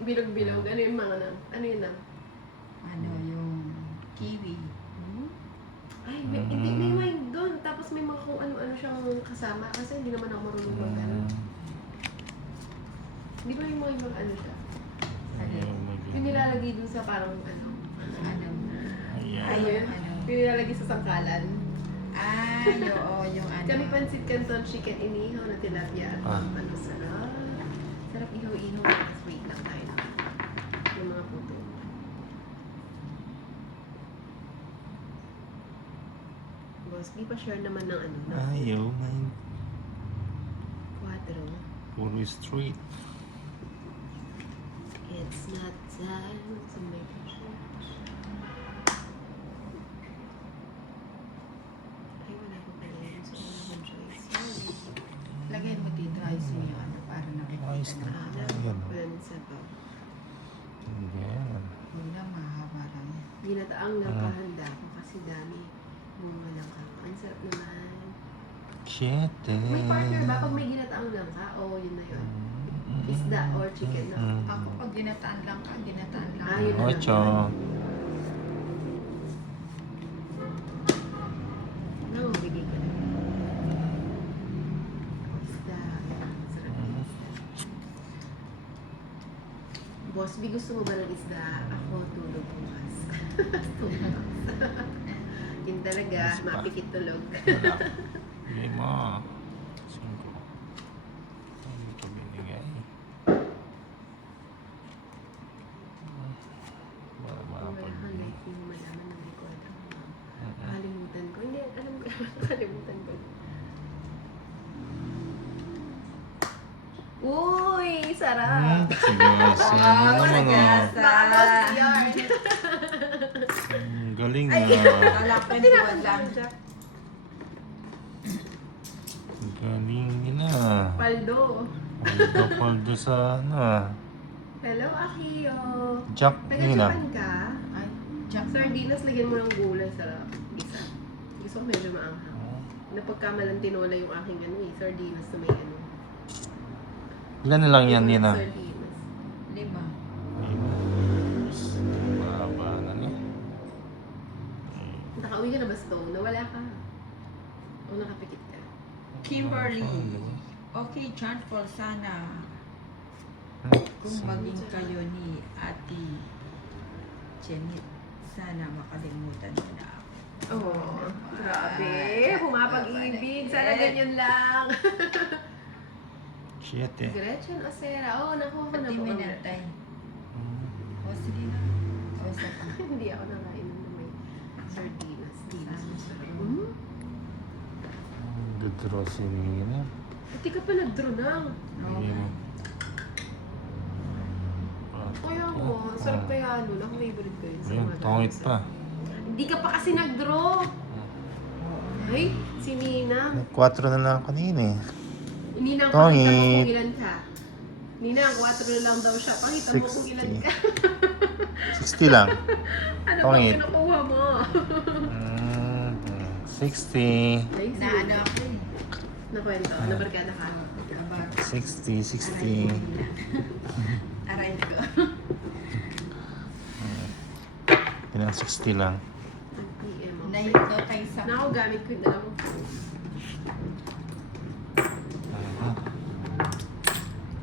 Bilog-bilog. Ano yung mga na? Ano yun na? Ano yung kiwi. Ay, hindi may wine doon. Tapos may mga kung ano-ano siyang kasama. Kasi hindi naman ako marunong mag ano. Di ba yung mga ibang ano siya? Yung nilalagay dun sa parang ano. Ano? Ano yun? Yung nilalagay sa sangkalan. Oo, yung ano. Kami pansit canton chicken inihaw na tilapia at ano sarap. Sarap ihaw-ihaw. Tapos wait lang tayo na. Yung mga puto. Boss, di pa sure naman ng ano. Ayaw na yun. Quadro. Puro street. It's not time to make a change. Ay, wala ko pala yun. So, wala akong choice. Sorry. Lagyan mo dito ayos mo yung ano para Ayos nakikita na. na. Ayan. One sabaw. Yan. Huwag na mahaba lang. Ginataang nakahanda ko kasi dami. Walang ka. Ang sarap naman. Siyete. May partner ba? Pag may ginataang lang ka, yun na yun. Isda or chicken na. Ako pag ginataan lang ka, ginataan lang. Yun na lang. Ocho. Bigay ka na. Isda. Sarap ng isda. Boss, B, gusto mo ba ng isda? Ako, tulog bukas. Tulog. Yun talaga, Mas pa. mapikit tulog. Wala. Lima. Cinco. Ano ito binigay? Wala Wala pa. kang like yung malaman ng record. Nakalimutan ko. Hindi, alam ko. Nakalimutan ko. Uy! Sarap! Sige, ano naman Tapos yarn! Galing Ay, Talakpan ko lang. Galing na. Paldo. Paldo sa ano. Hello, Akio. Jack Nina. Taga-Japan ka? Ay, Jack. Sardinas, lagyan mo ng gulay sa isa. Gusto ko medyo maanghang. Napagkamalang tinola yung aking ano eh, sardinas na may ano. Ilan na lang yan, Nina? Sardinas. 5. Mahaba na niya. Nakauwi ka na ba, Stone? Nawala ka. O nakapikit ka? Kimberly. Okay, John Paul, sana kung maging kayo ni Ate Jenny, sana makalimutan mo na ako. Oo. Grabe. Pumapag-ibig. Sana ganyan lang. Siyete. Gretchen Ocera. Nakuha ko na Pati po. minantay. O, sige na. O, isa pa. Hindi ako nakain na may sardinas. Sana. Dudro si Nina. Hindi ka pa nag-draw na. Lima. Kaya mo, sarap kaya ano. Ako favorite ko yun. sa Ayun, mga tongit ganun. pa. Hindi ka pa kasi nag-draw. Ay, si Nina. 4 na lang kanina eh. Nina, pakita mo Tongit. kung ilan ka. Nina, 4 na lang daw siya. Pakita mo kung ilan ka. 60 lang. Ano Tongit. bang kinukuha mo? 60. Ay, si Na ano ako eh. Nakwento, nabarkada ka. About 60, 60. aray ko. Pinang 60 lang. PM ako. Nahito tayo sa Na ako gamit ko yung dalawang phone.